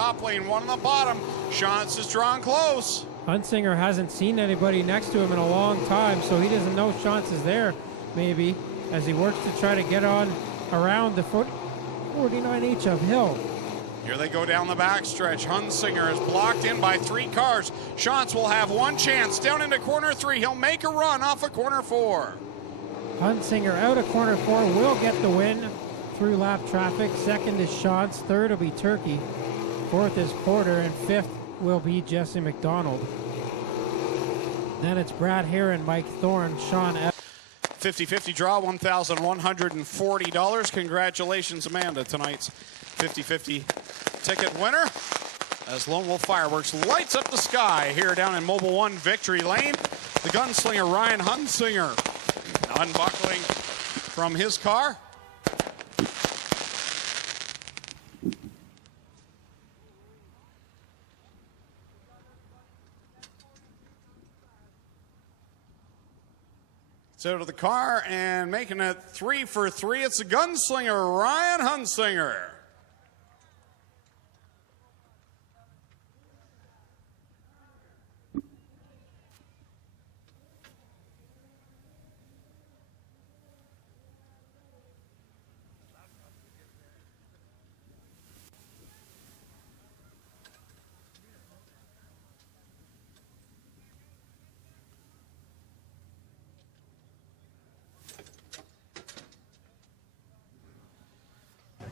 top lane, one on the bottom. Shantz is drawn close. Hunsinger hasn't seen anybody next to him in a long time, so he doesn't know Shantz is there, maybe, as he works to try to get on around the 49H of Hill. Here they go down the backstretch. Hunsinger is blocked in by 3 cars. Shantz will have one chance. Down into corner 3. He'll make a run off of corner 4. Hunsinger out of corner 4 will get the win through lap traffic. Second is Shantz. Third will be Turkey. Fourth is Porter. And fifth will be Jesse McDonald. Then it's Brad Heron, Mike Thorne, Sean F. 50-50 draw, $1,140. Congratulations, Amanda, tonight's 50-50 ticket winner. As Lone Wolf Fireworks lights up the sky here down in Mobile One Victory Lane. The gunslinger Ryan Hunsinger unbuckling from his car. It's out of the car and making it 3 for 3. It's the gunslinger Ryan Hunsinger.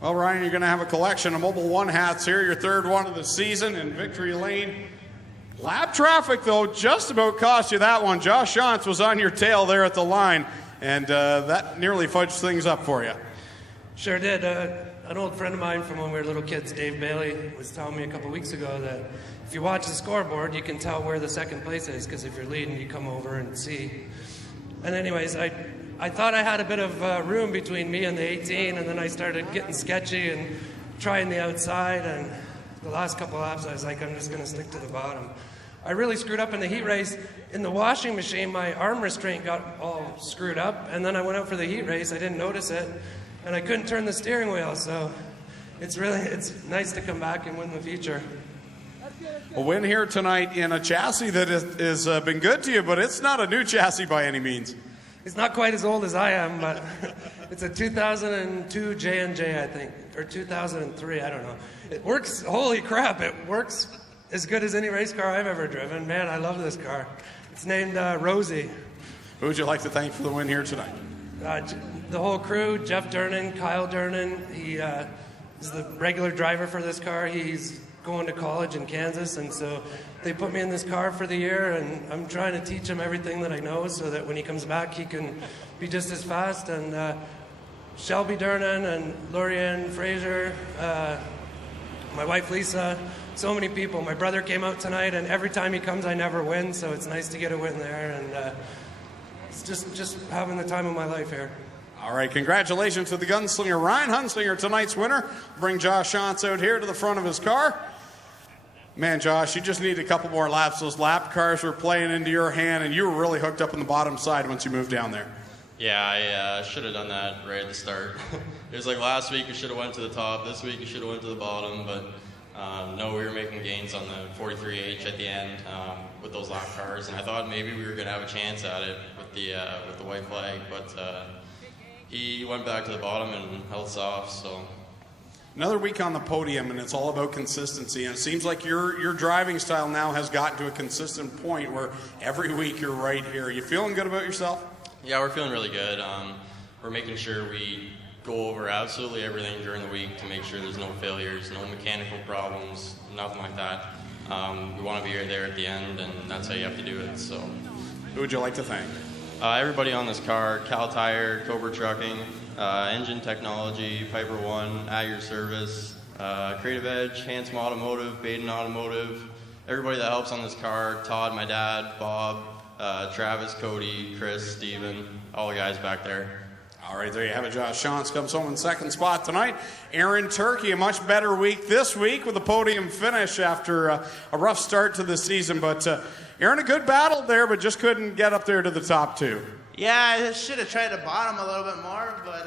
Well, Ryan, you're going to have a collection of Mobile One hats here, your 3rd one of the season in Victory Lane. Lap traffic, though, just about cost you that one. Josh Shantz was on your tail there at the line, and that nearly fudged things up for you. Sure did. An old friend of mine from when we were little kids, Dave Bailey, was telling me a couple weeks ago that if you watch the scoreboard, you can tell where the second place is, because if you're leading, you come over and see. And anyways, I thought I had a bit of room between me and the 18, and then I started getting sketchy and trying the outside, and the last couple laps I was like, I'm just going to stick to the bottom. I really screwed up in the heat race. In the washing machine, my arm restraint got all screwed up, and then I went out for the heat race. I didn't notice it, and I couldn't turn the steering wheel, so it's nice to come back and win the feature. A win here tonight in a chassis that has been good to you, but it's not a new chassis by any means. It's not quite as old as I am, but it's a 2002 J&J, I think, or 2003, I don't know. It works, holy crap, it works as good as any race car I've ever driven. Man, I love this car. It's named Rosie. Who would you like to thank for the win here tonight? The whole crew, Jeff Durnan, Kyle Durnan. He is the regular driver for this car. He's going to college in Kansas, and so they put me in this car for the year, and I'm trying to teach him everything that I know so that when he comes back he can be just as fast. And Shelby Durnan and Lorianne Fraser, my wife Lisa, so many people. My brother came out tonight, and every time he comes I never win, so it's nice to get a win there, and it's just having the time of my life here. All right, congratulations to the gunslinger Ryan Hunsinger, tonight's winner. Bring Josh Shantz out here to the front of his car. Man, Josh, you just need a couple more laps. Those lap cars were playing into your hand, and you were really hooked up on the bottom side once you moved down there. Yeah, I should have done that right at the start. It was like last week you should have went to the top. This week you should have went to the bottom, but no, we were making gains on the 43H at the end with those lap cars, and I thought maybe we were going to have a chance at it with the white flag, but he went back to the bottom and held us off, so. Another week on the podium, and it's all about consistency. And it seems like your driving style now has gotten to a consistent point where every week you're right here. Are you feeling good about yourself? Yeah, we're feeling really good. We're making sure we go over absolutely everything during the week to make sure there's no failures, no mechanical problems, nothing like that. We want to be there at the end, and that's how you have to do it. So, who would you like to thank? Everybody on this car: Cal Tire, Cobra Trucking, Engine Technology, Piper One, At Your Service, Creative Edge, Handsome Automotive, Baden Automotive, everybody that helps on this car: Todd, my dad, Bob, Travis, Cody, Chris, Steven, all the guys back there. All right, there you have it. Josh Shantz comes home in second spot tonight. Aaron Turkey, a much better week this week with a podium finish after a rough start to the season. But Aaron, a good battle there, but just couldn't get up there to the top two. Yeah, I should have tried to bottom a little bit more, but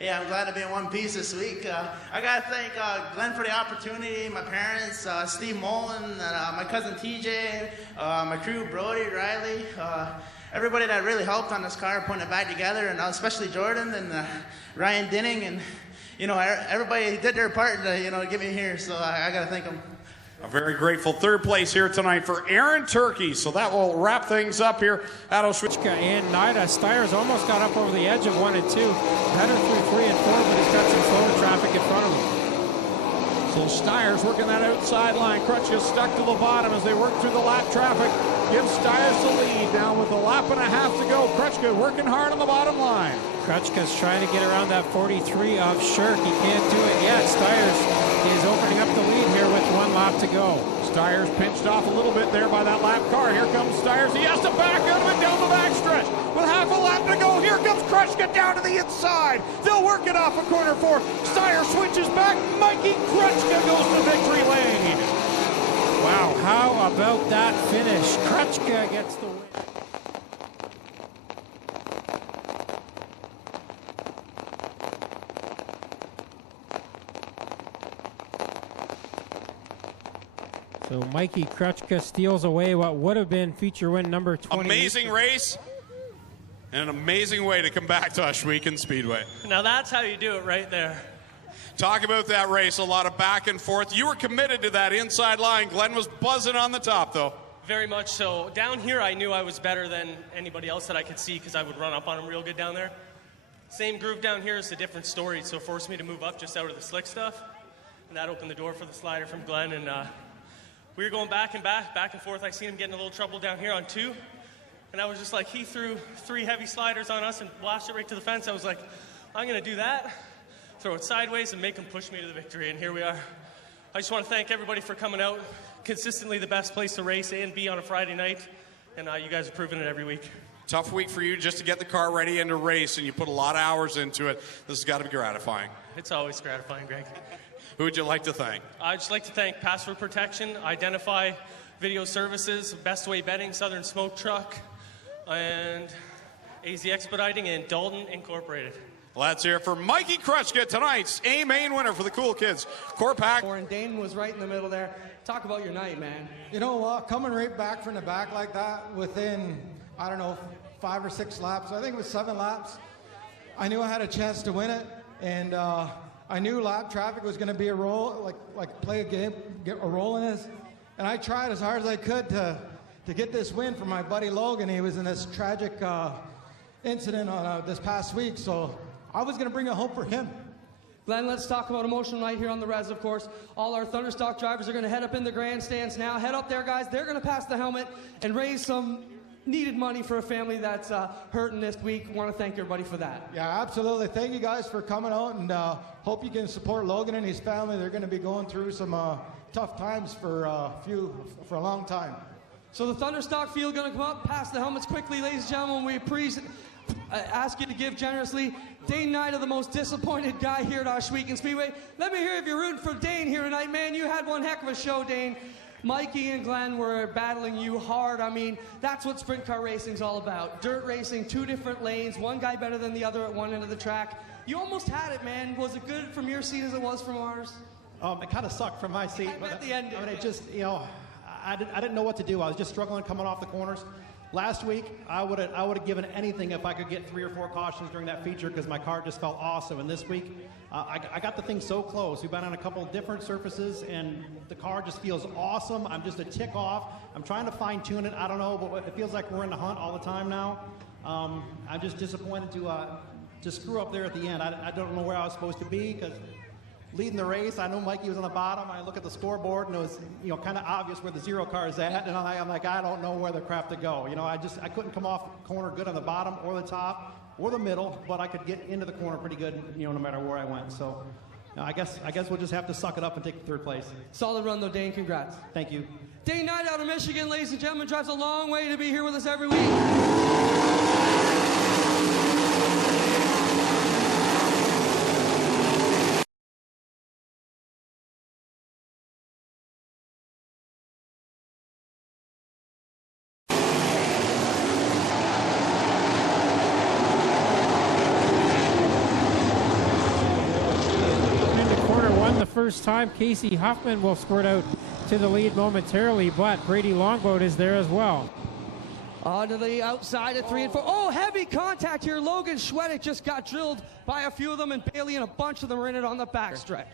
Yeah, I'm glad to be in one piece this week. I got to thank Glenn for the opportunity, my parents, Steve Mullen, my cousin TJ, my crew, Brody, Riley, everybody that really helped on this car, putting it back together, and especially Jordan and Ryan Dinning, and everybody did their part to get me here. So I got to thank them. A very grateful third place here tonight for Aaron Turkey. So that will wrap things up here at Ohsweken. And Nida Stiers almost got up over the edge of 1 and 2. Better through 3 and 4, but he's got some slower traffic in front of him. So Stiers working that outside line. Krutchka stuck to the bottom as they work through the lap traffic. Gives Stiers the lead now with a lap and a half to go. Krutchka working hard on the bottom line. Krutchka's trying to get around that 43 of Shirk. He can't do it yet. Stiers is opening up the lead here with 1 lap to go. Stiers pinched off a little bit there by that lap car. Here comes Stiers. He has to back out of it down the backstretch. With half a lap to go, here comes Krutchka down to the inside. They'll work it off of corner 4. Stiers switches back. Mikey Krutchka goes to victory lane. Wow, how about that finish? Krutchka gets the win. So Mikey Krutchka steals away what would have been feature win number 20. Amazing race and an amazing way to come back to Ohsweken Speedway. Now that's how you do it right there. Talk about that race, a lot of back and forth. You were committed to that inside line. Glenn was buzzing on the top, though. Very much so. Down here, I knew I was better than anybody else that I could see because I would run up on him real good down there. Same groove down here is a different story, so it forced me to move up just out of the slick stuff. And that opened the door for the slider from Glenn, and we were going back and forth. I seen him getting a little trouble down here on 2. And I was just like, he threw 3 heavy sliders on us and blasted it right to the fence. I was like, I'm going to do that, throw it sideways, and make him push me to the victory. And here we are. I just want to thank everybody for coming out. Consistently the best place to race A and B on a Friday night. And you guys are proving it every week. Tough week for you just to get the car ready and to race, and you put a lot of hours into it. This has got to be gratifying. It's always gratifying, Greg. Who would you like to thank? I'd just like to thank Password Protection, Identify Video Services, Best Way Betting, Southern Smoke Truck, and AZ Expediting, and Dalton Incorporated. Let's hear it for Mikey Krutchka, tonight's A-Main winner for the Cool Kids. Corpac. And Dane was right in the middle there. Talk about your night, man. Coming right back from the back like that within, 5 or 6 laps, I think it was 7 laps, I knew I had a chance to win it, and I knew lap traffic was going to be a roll, like play a game, get a roll in this, and I tried as hard as I could to get this win for my buddy Logan. He was in this tragic incident on this past week, so I was going to bring it home for him. Glenn, let's talk about emotional night here on the res, of course. All our Thunderstock drivers are going to head up in the grandstands now. Head up there, guys. They're going to pass the helmet and raise some needed money for a family that's hurting this week. Want to thank everybody for that. Yeah, absolutely. Thank you guys for coming out, and hope you can support Logan and his family. They're going to be going through some tough times for a long time. So the Thunderstock field going to come up, pass the helmets quickly, ladies and gentlemen. We ask you to give generously. Dane Nida, the most disappointed guy here at Ohsweken Speedway. Let me hear if you're rooting for Dane here tonight, man. You had one heck of a show, Dane. Mikey and Glenn were battling you hard. I mean, that's what sprint car racing's all about. Dirt racing, 2 different lanes, one guy better than the other at one end of the track. You almost had it, man. Was it good from your seat as it was from ours? It kind of sucked from my seat. I bet the end did. It just, I didn't know what to do. I was just struggling coming off the corners. Last week, I would have given anything if I could get 3 or 4 cautions during that feature because my car just felt awesome. And this week, I got the thing so close. We've been on a couple of different surfaces, and the car just feels awesome. I'm just a tick off. I'm trying to fine-tune it. I don't know, but it feels like we're in the hunt all the time now. I'm just disappointed to screw up there at the end. I don't know where I was supposed to be because leading the race, I know Mikey was on the bottom. I look at the scoreboard, and it was kind of obvious where the 0 car is at, and I'm like, I don't know where the crap to go. I couldn't come off the corner good on the bottom or the top or the middle, but I could get into the corner pretty good, no matter where I went. So I guess we'll just have to suck it up and take the 3rd place. Solid run though, Dane. Congrats. Thank you. Dane Knight out of Michigan, ladies and gentlemen, drives a long way to be here with us every week. first time. Casey Huffman will squirt out to the lead momentarily, but Brady Longboat is there as well. On to the outside of 3 and 4. Oh, heavy contact here. Logan Schwedick just got drilled by a few of them, and Bailey and a bunch of them are in it on the backstretch.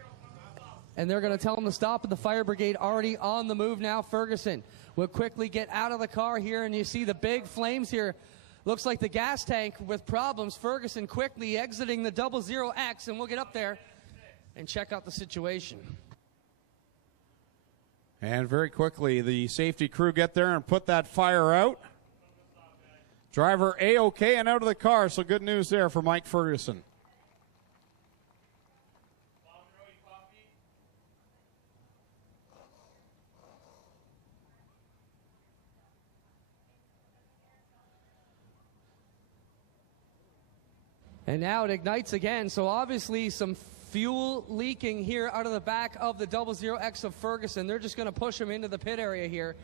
And they're going to tell him to stop, and the fire brigade already on the move now. Ferguson will quickly get out of the car here, and you see the big flames here. Looks like the gas tank with problems. Ferguson quickly exiting the 00X, and we'll get up there and check out the situation. And very quickly, the safety crew get there and put that fire out. Driver A-OK and out of the car, so good news there for Mike Ferguson. And now it ignites again, so obviously some fuel leaking here out of the back of the 00X of Ferguson. They're just going to push him into the pit area here.